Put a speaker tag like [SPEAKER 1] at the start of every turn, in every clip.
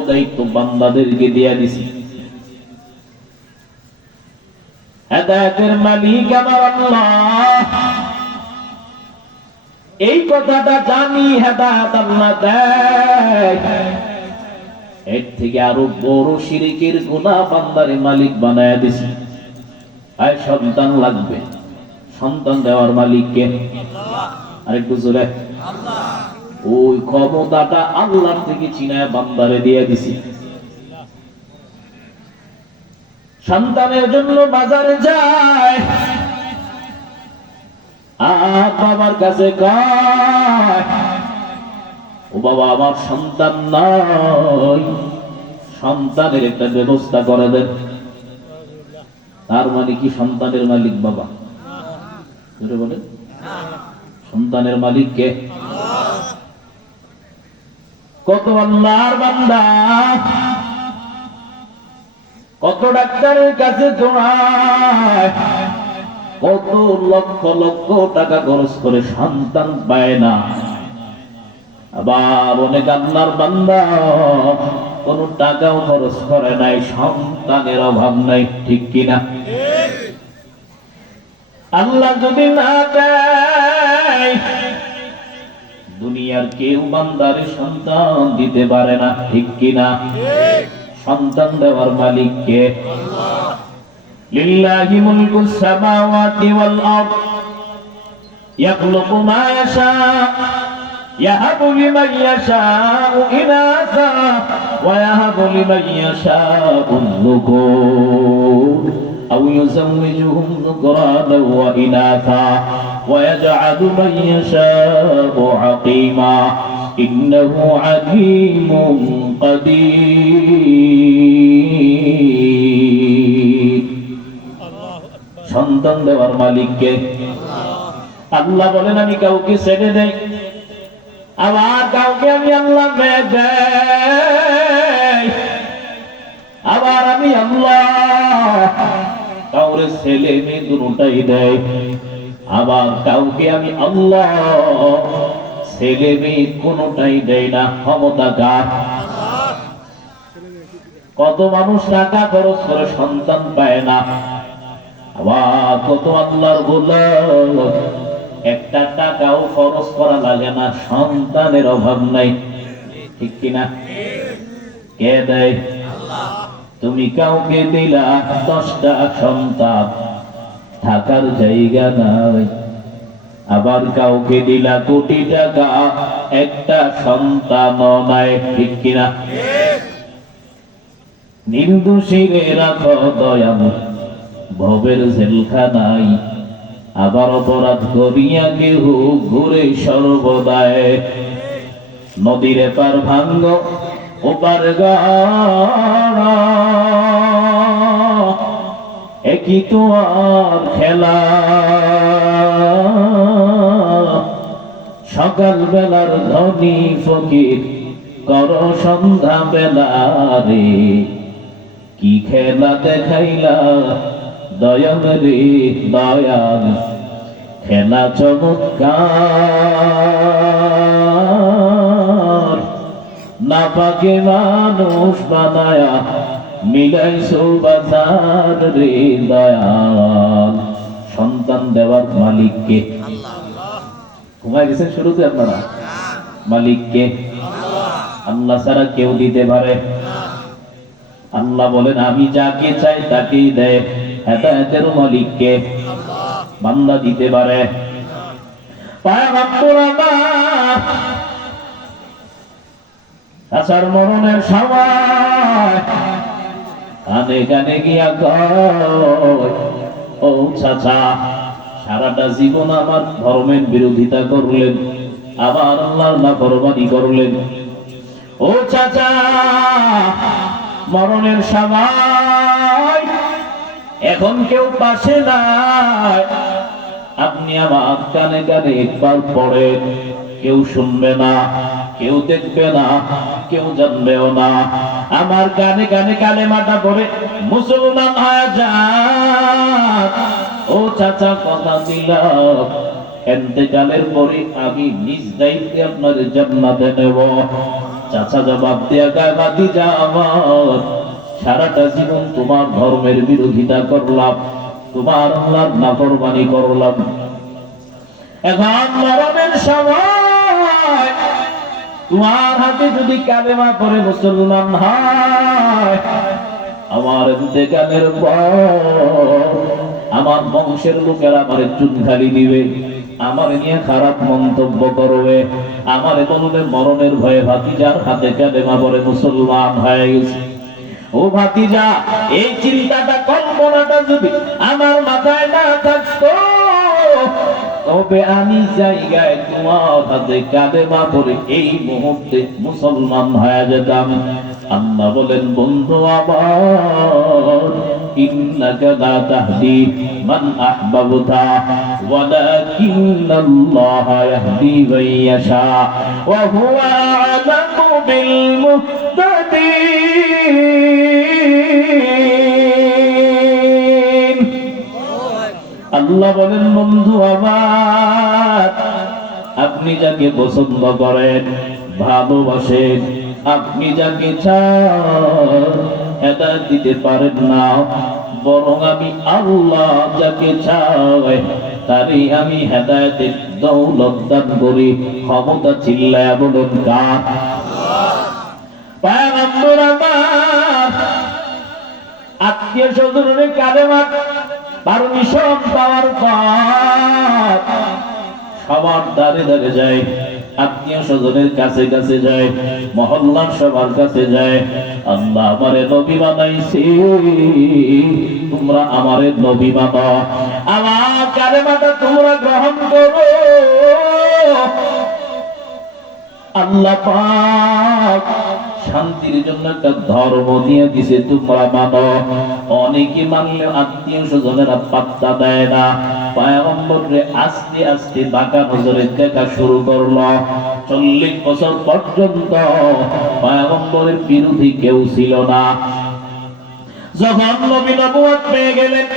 [SPEAKER 1] দায়িত্ব বান্দাদেরকে দিয়া দিছি। হেদায়তের মালিক আমার আল্লাহ। এই কথাটা জানি, হেদায়ত আল্লাহ দেয়। এর থেকে আরও বড় শিরিকের গুণা বান্দারে মালিক বানায় দিছি। আর সন্তান লাগবে। সন্তান দেওয়ার মালিককে আরেকটু জোরে। ওই ক্ষমতাটা আল্লাহ থেকে চিনায় বান্দারে দিয়ে দিছি। সন্তানের জন্য বাজারে যায়। বাবার কাছে ও বাবা, আমার সন্তান নয়। সন্তানের একটা ব্যবস্থা করে দেন। তার মানে কি সন্তানের মালিক বাবা? বলে সন্তানের মালিক কে? কত আল্লাহর বান্দা? কত ডাক্তারের কাছে কত লক্ষ লক্ষ টাকা খরচ করে সন্তান পায় না। আবার অনেক আল্লাহর বান্দা কোন টাকাও খরচ করে নাই, সন্তানের অভাব নাই, ঠিক কিনা? আল্লাহ যদি না দেয় দুনিয়ার কেউ বান্দারে সন্তান দিতে পারে না ঠিক কিনা সন্তান দেওয়ার মালিক কে লিল্লাহি মুলকুস সামাওয়াতি ওয়াল আরদ ইয়াখলুকু মা ইয়াশা يهب لمن يشاء إناثا ويهب لمن يشاء الذكور أو يزوجهم ذكرانا وإناثا ويجعل من يشاء عقيما إنه عليم قدير সন্তান দেওয়ার মালিককে আল্লাহ বলেন আমি কাউকে ছেড়ে দেই আবার কাউকে আমি আল্লাহ মেয়ে দেই আবার আমি আল্লাহ কাউরে ছেলে মেয়ে দুটাই দেয়। আবার কাউকে আমি আল্লাহ ছেলে মেয়ে কোনটাই দেয় না, ক্ষমতা কার? কত মানুষ টাকা খরচ করে সন্তান পায় না। কত আল্লাহর গোলাম একটা টাকাও খরচ করা লাগে না, সন্তানের অভাব নাই। ঠিক কিনা? কে দেয়? তুমি কাউকে দিলা দশটা সন্তান, থাকার জায়গা নাই। আবার কাউকে দিলা কোটি টাকা, একটা সন্তান নাই, ঠিক কিনা? নির্দোষীরে রাখো দয়াম ভবের জেলখানাই আবার অপরাধ করিয়া কেহ ঘুরে সর্বদায়। নদীর পার ভাঙ্গ ওপার একই তো আর খেলা। সকাল বেলার ধনী ফকির, কর সন্ধ্যা বেলা রে। কি খেলা দেখাইলা, দয়াল রে দয়াল। খেলা চমৎকার। না পাকে মানুষ বানায়া মিলাই বাজার রে দয়াল সন্তান দেওয়ার মালিককে। ঘুমায় গেছেন শুরুতে আপনারা? মালিককে। আল্লাহ ছাড়া কেউ দিতে পারে? আল্লাহ বলেন, আমি যাকে চাই তাকেই দেয় হেদায়তের মালিককে। বান্দা দিতে পারে। চাচার মরণের সময় কানে কানে গিয়া ও চাচা, সারাটা জীবন আমার ধর্মের বিরোধিতা করলেন, আবার আল্লাহর না করবানি করলেন। ও চাচা, মরণের সময় এখন কেউ পাশে নাই। আপনি আমার কানে কানে একবার পড়েন কেউ শুনবে না। কেউ দেখবে না, কেউ জানবেও না। আমার গানে গানে কালে মাটা পড়ে, মুসলমান হয়ে ও চাচা, কথা এতেকালের পরে আমি নিজ দায়িত্বে জান্নাতে নেব। চাচা জবাব দিয়া আমার সারাটা জীবন তোমার ধর্মের বিরোধিতা করলাম, তোমার আল্লাহর নাফরমানি করলাম। এখন মরণের সময় তোমার হাতে যদি কালেমা পরে মুসলমান হয়, আমার ইন্তেকালের পর আমার বংশের লোকেরা আমার চুনখালি দিবে আমার নিয়ে খারাপ মন্তব্য করবে, আমার বলবে মরণের ভয়ে ভাতিজার হাতে কালেমা পরে মুসলমান হয়ে গেছে। ও ভাতিজা, এই চিন্তাটা, কল্পনাটা যদি আমার মাথায় না থাকতো তবে আমি জায়গায় তোমার হাতে কালেমা পরে এই মুহূর্তে মুসলমান হয়ে যেতাম আল্লাহ বলেন বন্ধু আমার إنك لا تهدي من أحببت ولكن الله يهدي من يشاء وهو أعلم بالمهتدين আল্লাহ বলেন, বন্ধু আমার, আপনি যাকে পছন্দ করেন, ভালোবাসেন, আপনি যাকে চান, হেদায়েত দিতে পারেন না। বরং আমি আল্লাহ যাকে চাই, তারই আমি হেদায়েতের দৌলত দান করি, ক্ষমতা চিল্লায় বলুন কার আত্মীয় স্বজনের কালেমার পারমিশন পাওয়ার পর সবার দ্বারে দ্বারে যায়, আত্মীয় স্বজনের কাছে কাছে যায়, মহল্লার সবার কাছে যায়, আল্লাহ আমারে নবী বানাইছে, তোমরা আমারে নবী বানাও। আমার কালেমাটা তোমরা গ্রহণ করো। আল্লাহ পাক শান্তির জন্য একটা ধর্ম দিয়ে দিছে, তোমরা মানো। অনেকে মানলে আত্মীয় স্বজনেরা পাত্তা দেয় না। পায়গম্বরে আস্তে আস্তে বাঁকা নজরে দেখা শুরু করল। চল্লিশ বছর পর্যন্ত বিরোধী কেউ ছিল না। যখন পেয়ে গেলেন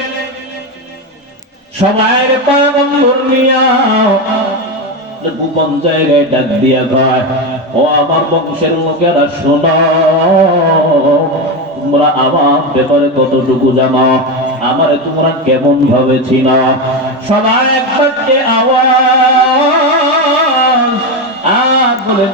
[SPEAKER 1] সবাই পায়গম্বর গোপন জায়গায় ডাক দিয়া যায় ও আমার বংশের লোকেরা, শোনো, তোমরা আমার ব্যাপারে কতটুকু জানো? আমারে তোমরা কেমন ভাবে ছিল সবাই একবার আওয়াজ, আর বলেন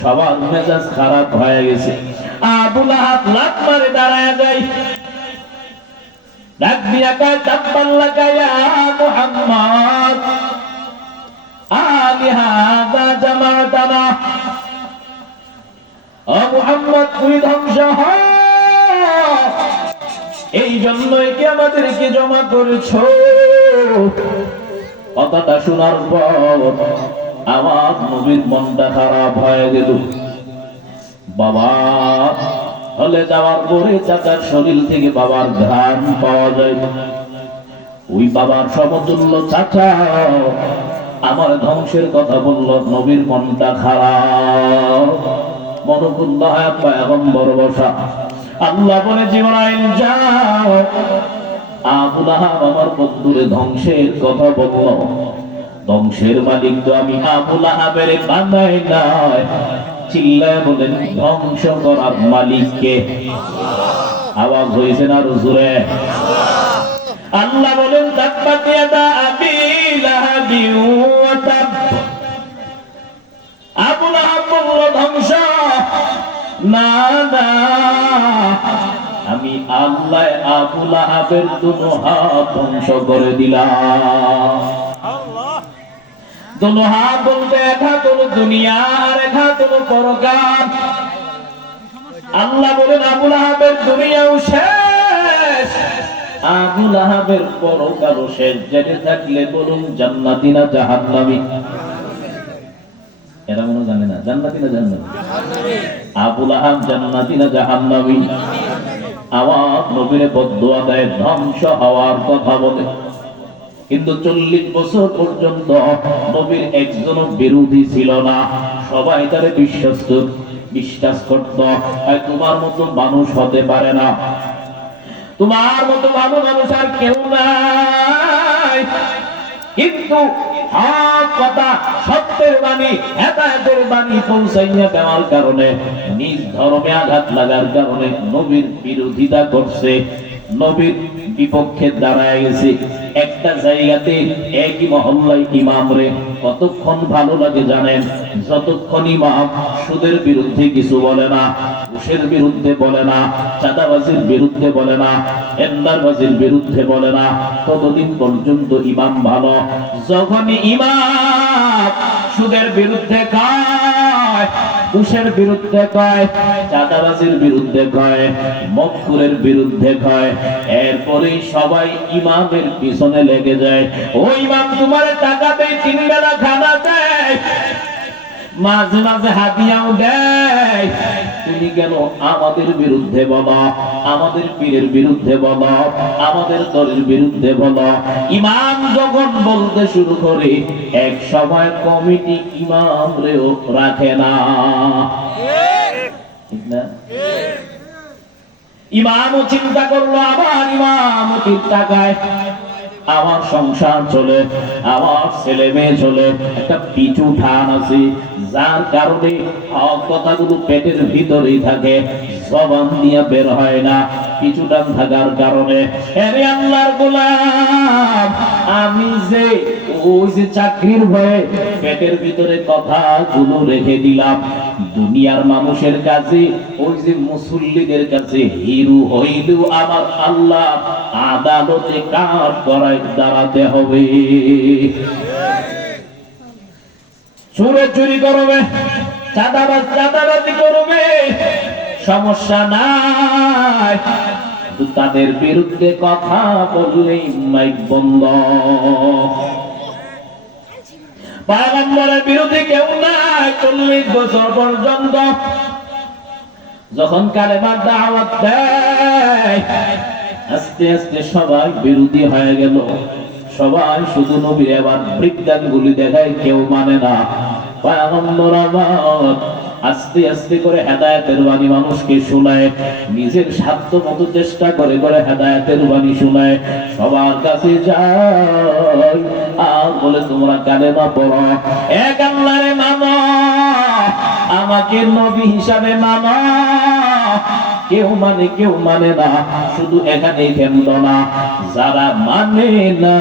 [SPEAKER 1] সবার মেজাজ খারাপ হয়ে গেছে। আবুল লাত মারে দাঁড়ায় ডাক দিয়া মুহাম্মদ। হাযা জামাতানা। ও মুহাম্মদ, তুই ধ্বংস এই জন্যই কি আমাদেরকে জমা করেছ? কথাটা শোনার পর আমার নবীর মনটা খারাপ হয়ে গেল। বাবা, হলে যাওয়ার পরে চাচার শরীর থেকে বাবার ঘ্রাণ পাওয়া যায়। ওই বাবার সমতুল্য চাচা আমার ধ্বংসের কথা বলল, নবীর মনটা খারাপ। মনকুল্ল হয় পয়গম্বর বসা। আল্লাহ বলে, জিবরাইল, যাও। আবুল আহাব আমার বন্ধুরে ধ্বংসের কথা বলল। ধ্বংসের মালিক তো আমি আবুল আহাবের বানাই নাই চিল্লায় বলেন, ধ্বংস করার মালিককে আওয়াজ হয়েছে না রুজুরে আল্লাহ বলেন তাব্বাত আবি লাহাবি ধ্বংস? না না। আমি আল্লাহ আবুল আহাবের দুনো হাত ধ্বংস করে দিলাম। হাত বলতে এক হাত দুনিয়া আর এক হাত হলো পরকাল আল্লাহ বলেন আবুল আহাবের দুনিয়াও শেষ। আবুল আহাবের পরকালও শেষ। জেনে থাকলে বলুন, জান্নাতি না জাহান্নামী? এরা মনে জানে না, জান্নাতি না জান্নাতি আবুল আহাব জান্নাতি না জাহান্নামী? আমার নবীরে বদুয়া দেয়, ধ্বংস হওয়ার কথা বলে। কিন্তু চল্লিশ বছর পর্যন্ত নবীর একজন বিরোধী ছিল না। সবাই তারে বিশ্বস্ত, বিশ্বাস করত। তোমার মতো মানুষ হতে পারে না। তোমার মতো ভালো মানুষ আর কেউ নাই। কিন্তু কারণে, নিজ ধর্মে আঘাত লাগার কারণে নবীর বিরোধিতা করছে। নবীর বিপক্ষে দাঁড়ায় গেছে একটা জায়গাতে একই মহল্লায় ইমাম রে, কতক্ষণ ভালো লাগে জানেন? যতক্ষণ ইমাম সুদের বিরুদ্ধে কিছু বলে না, ঘুষের বিরুদ্ধে বলে না, চাঁদাবাজির বিরুদ্ধে বলে না, এন্দারবাজির বিরুদ্ধে বলে না, ততদিন পর্যন্ত ইমাম ভালো। যখনই ইমাম সুদের বিরুদ্ধে কয় ঘুষের বিরুদ্ধে কয় চাঁদাবাজির বিরুদ্ধে কয় মক্কুরের বিরুদ্ধে কয় এরপরেই সবাই ইমামের পিছনে লেগে যায়। ও ইমাম, তোমার টাকা দেয় তিন বেলা খানা দেয় মাঝে মাঝে হাতিয়াও দেয়। তুমি কেন আমাদের বিরুদ্ধে বলো আমাদের পীরের বিরুদ্ধে বলো আমাদের দলের বিরুদ্ধে বলো ইমাম যখন বলতে শুরু করে, এক সময় কমিটি ইমাম রেও রাখে না। ইমামও চিন্তা করল, আবার ইমামও চিন্তা গায় আমার সংসার চলে, আমার ছেলে মেয়ে চলে, একটা পিছু ঠান আছে, যার কারণে কথাগুলো পেটের ভিতরেই থাকে, জবান দিয়ে বের হয় না কিছুটা থাকার কারণে। এরে আল্লাহর গোলাম, আমি যে ওই যে চাকরির ভয়ে পেটের ভিতরে কথাগুলো রেখে দিলাম। দুনিয়ার মানুষের কাছে, ওই যে মুসল্লিদের কাছে, হিরু হইলেও আমার আল্লাহ আদালতে কাজ করায় দাঁড়াতে হবে? চুরে চুরি করবে, চাঁদাবাজ চাঁদাবাজি করবে, সমস্যা নাই। তাদের বিরুদ্ধে কথা বললেই মাইক বন্ধ। পয়গম্বরের বিরুদ্ধে কেউ নাই, চল্লিশ বছর পর্যন্ত। যখন কালেমার দাওয়াত আস্তে আস্তে সবাই বিরোধী হয়ে গেল। সবাই শুধু নবীর এবার বৃদ্ধান গুলি দেখায়, কেউ মানে না। পায়গম্বর আমার আস্তে আস্তে করে হেদায়তের বাণী মানুষকে শোনায়, নিজের সাধ্য মতো চেষ্টা করে করে হেদায়তের বাণী শোনায়। সবার কাছে যায় আর বলে, তোমরা কানে না পড়ো। এক আল্লাহরে মানো আমাকে নবী হিসাবে মানো কেউ মানে কেউ মানে না, শুধু এখানে কেন্দ্র না। যারা মানে না,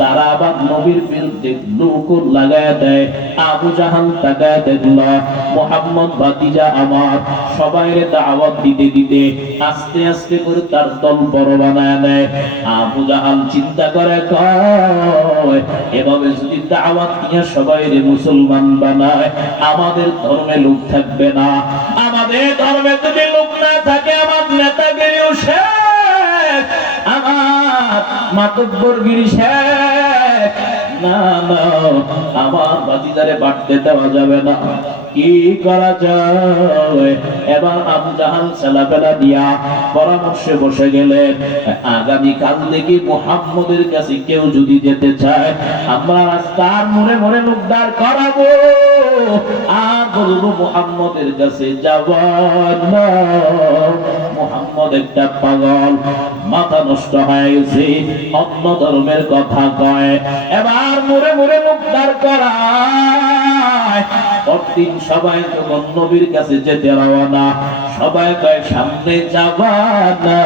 [SPEAKER 1] তারা আবার নবীর বিরুদ্ধে লোক লাগায় দেয়, আবু জাহান তাকায় দেখল মোহাম্মদ ভাতিজা আমার সবাই দাওয়াত দিতে দিতে আস্তে আস্তে করে তার দল বড় বানায় দেয়। আবু জাহান চিন্তা করে, কয়, এভাবে যদি দাওয়াত নিয়ে সবাই রে মুসলমান বানায়, আমাদের ধর্মে লোক থাকবে না। আমাদের ধর্মে যদি আমার মাতব্বরগিরি শেষ না না আমার বাতিদারে বাড়তে দেওয়া যাবে না। কি করা যায়? এবার আবু জাহান ছেলাপেলা দিয়া পরামর্শে বসে গেলেন আগামী কাল দেখি মোহাম্মদের কাছে কেউ যদি যেতে চায়, আমরা রাস্তার মোড়ে মোড়ে মুখদার করাবো। আর বলব কাছে মোহাম্মদ একটা পাগল, মাথা নষ্ট হয়ে গেছে, অন্য ধর্মের কথা কয়। এবার মোড়ে মোড়ে মুখদার করায় পরদিন সবাই যখন নবীর কাছে যেতে রওনা, সবাই কয়, সামনে যাবা না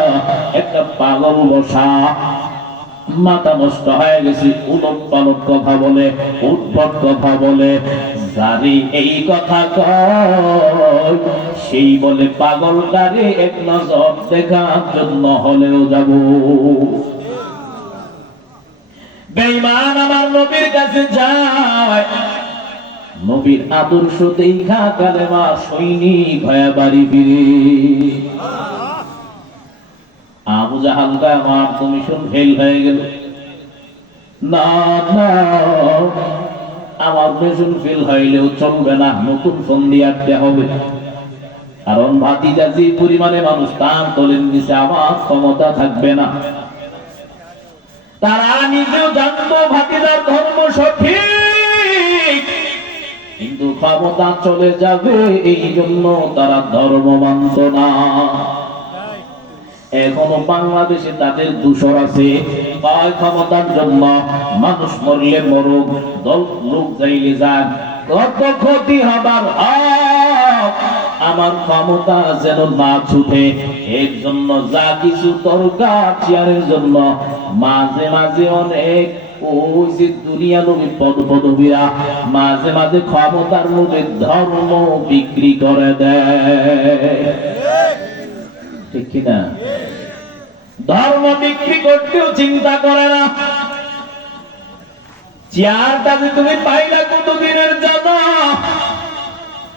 [SPEAKER 1] একটা পাগল বসা। মাথা নষ্ট হয়ে গেছে উলট পালট কথা বলে উৎপট কথা বলে। যারে এই কথা কয়, সেই বলে পাগল তারে এক নজর দেখার জন্য হলেও যাব। বেঈমান আমার নবীর কাছে যায় নবীর আদর্শ দেখা কালেমা সৈনিক হয়ে বাড়ি ফিরে। আবু জাহালটা আমার কমিশন ফেল হয়ে গেল। না আমার মেশিন ফেল হইলেও চলবে না, নতুন দিয়ে আনতে হবে। কারণ ভাতিজা যে পরিমাণে মানুষ তার তোলেন দিছে, আমার ক্ষমতা থাকবে না। তারা নিজেও জানতো ভাতিজার ধর্ম সঠিক। কিন্তু ক্ষমতা চলে যাবে এই জন্য তারা ধর্ম মানত না। এখনও বাংলাদেশে তাদের দূষর আছে। ক্ষমতার জন্য মানুষ মরলে মরুক, দল লোক যাইলে যাক। কত ক্ষতি হবার আমার ক্ষমতা যেন না ছুটে এর জন্য যা কিছু দরকার, চেয়ারের জন্য মাঝে মাঝে অনেক ওই যে দুনিয়া লোভী পদ পদবীরা মাঝে মাঝে ক্ষমতার লোভে ধর্ম বিক্রি করে দেয়। ঠিক কিনা ধর্ম বিক্রি করতেও চিন্তা করে না। চেয়ারটা যে তুমি পাইলা কতদিনের জন্য?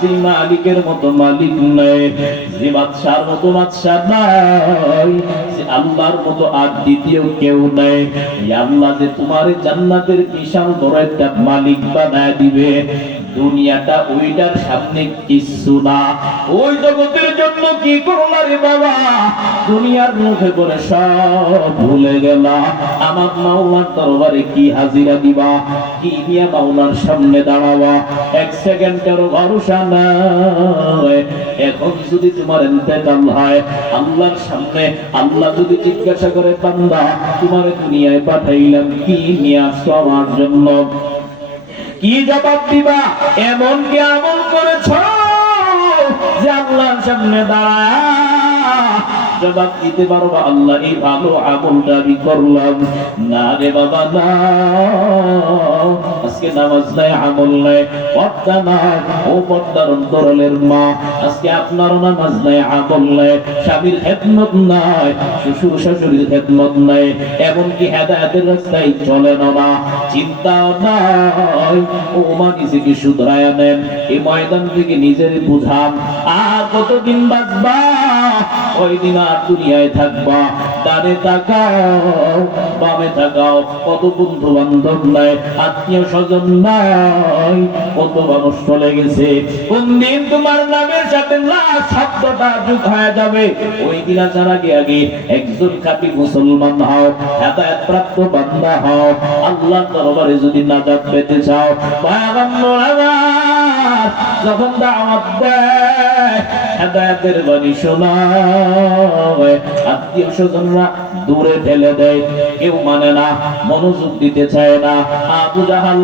[SPEAKER 1] যে মালিকের মতো মালিক নয়, যে বাদশার মতো বাদশা নাই যে আল্লাহর মতো আর দ্বিতীয় কেউ নাই আল্লাহ যে তোমার জান্নাতের বিশাল বড় একটা মালিক বানায় দিবে। দুনিয়াটা ওইটার সামনে কিছু না। ওই জগতের জন্য কি করলা রে বাবা? দুনিয়ার মুখে করে সব ভুলে গেল। আমার মাওলার দরবারে কি হাজিরা দিবা? কি নিয়ে মাওলার সামনে দাঁড়াবা? এক সেকেন্ডেরও ভরসা নাই। এখন যদি তোমার ইন্তেকাল হয়, আল্লাহর সামনে আল্লাহ যদি জিজ্ঞাসা করে, বান্দা, তোমার দুনিয়ায় পাঠাইলাম, কি নিয়ে আসছো আমার জন্য? কি জবাব দিবা? এমন কি আমল করেছ যে আল্লাহর সামনে দাঁড়ায়? জবাব দিতে পারব, আল্লাহ, এই ভালো আমলটা আমি করলাম। না রে বাবা, না। আজকে নামাজ নাই আমল নাই। পর্দা না ও পর্দার অন্তরালের মা, আজকে আপনার নামাজ নাই আমল নাই। স্বামীর হেদমত নাই, শ্বশুর শাশুড়ির হেদমত নাই। এমনকি হেদায়তের রাস্তায় চলে না। চিন্তা নাই, ও মা নিজেকে শুধরায় নেন? এই ময়দান থেকে নিজের বুঝান, আর কতদিন বাঁচবা? ওই দিন আর দুনিয়ায় থাকবা? ডানে তাকাও বামে তাকাও কত বন্ধু বান্ধব নাই। আত্মীয় স্বজন নাই। কত মানুষ চলে গেছে। তোমার নামের সাথে শব্দটা হয়ে যাবে। ওই দিন আসার আগে আগে একজন খাঁটি মুসলমান হও হেদায়ত প্রাপ্ত বান্দা হও। আল্লাহ দরবারে যদি নাজাত পেতে চাও যখন দাওয়াত দেয় হেদায়েতের বাণী শোনায়। আত্মীয় স্বজনরা দূরে ঠেলে দেয়, কেউ মানে না, মনোযোগ দিতে চায় না। আবু জাহাল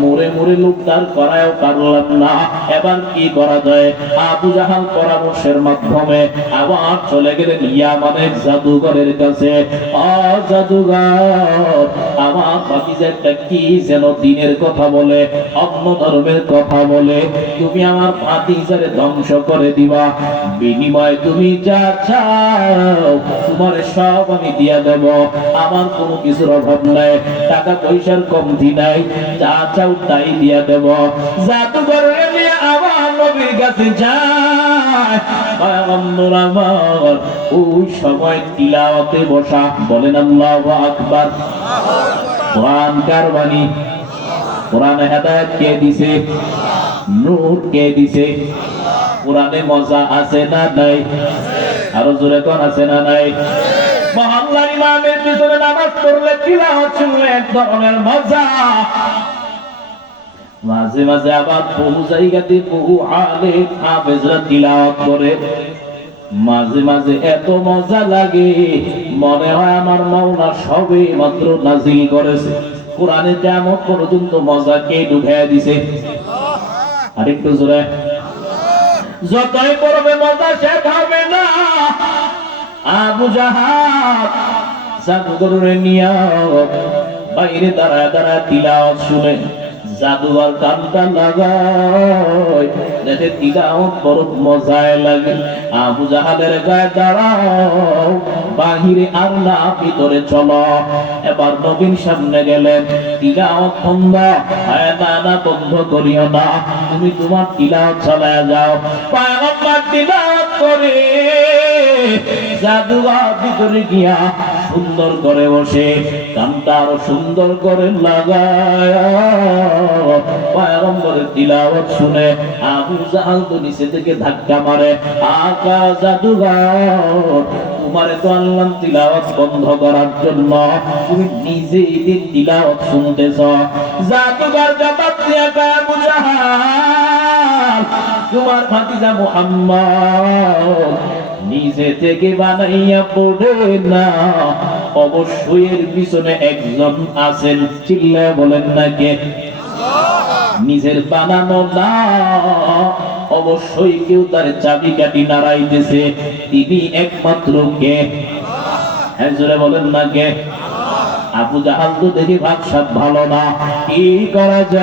[SPEAKER 1] মুরে মুরে লোক দাঁড় করায়ও পারলাম না। এবার কি করা যায়? আবু জাহাল পরামর্শের মাধ্যমে আবার চলে গেলেন ইয়ামানের জাদুঘরের কাছে। অ জাদুঘর, আমার ভাতিজাটা কি যেন দিনের কথা বলে, অন্য ধর্মের কথা বলে? তুমি আমার ভাতিজারে ধ্বংস করে দিবা। বিনিময়ে তুমি যা চাও, তোমার সব আমি দিয়া দেব। আমার কোনো কিছুর অভাব নাই, টাকা পয়সার কমতি নাই, যা চাও তাই দিয়া দেব। জাদুঘরে নিয়ে আমার নবীর কাছে যায়। আমার, ওই সময় তিলাওয়াতে বসা। বলেন আল্লাহু আকবার। কোরআন কার বাণী? কোরআনে হেদায়েত কে দিছে? নূর কে দিছে? কোরআনে মজা আছে না নাই? আরও জোরে কোন, আছে না নাই? ইমামের পিছনে নামাজ পড়লে এক ধরনের মজা। মাঝে মাঝে আবার বহু জায়গাতে বহু আলে তিলাওয়াত করে। মাঝে মাঝে এত মজা লাগে, মনে হয় আমার মাওলা সবে মাত্র নাজিল করেছে। কোরআনে যেমন পর্যন্ত মজা কে ঢুকাইয়া দিছে? আরেকটু জোরে। যতই পড়বে মজা শেষ হবে না। আবু জাহাব জাদুঘরে নিয়া বাইরে দাঁড়া দাঁড়া তিলাওয়াত শুনে। জাদুয়ার কানটা লাগায় দেখে তিলাওয়াত বড় মজায় লাগে। আবু জাহালের গায়ে দাঁড়াও। বাহিরে আর না, ভিতরে চলো। এবার নবীন সামনে গেলেন তিলাওয়াত বন্ধ। হ্যাঁ না না, বন্ধ করিও না। তুমি তোমার তিলাওয়াত চালায় যাও। পায়গম্বর তিলাওয়াত করে জাদুঘর ভিতরে গিয়া সুন্দর করে বসে কানটা আরও সুন্দর করে লাগায়। পায়গম্বরের তিলাওয়াত শুনে আবু জাহাল তো নিচে থেকে ধাক্কা মারে, আকা জাদুঘর। তোমারে তো আনলাম তিলাওয়াত বন্ধ করার জন্য, তুমি নিজে এদিন তিলাওয়াত শুনতেছ। জাদুঘর জবাব দিয়া কয় আবু জাহাল তোমার ভাতিজা মুহাম্মদ নিজে থেকে বানাইয়া পড়ে না। অবশ্যই এর পিছনে একজন আছেন, চিল্লায় বলেন না কে? নিজের বানানো না। অবশ্যই কেউ তার চাবি কাটি নাড়াইতেছে, তিনি একমাত্র কে? হ্যাঁ বলেন না কে? আবু জাহাল তো দেখি ভাবসাব ভালো না। কি করা যায়?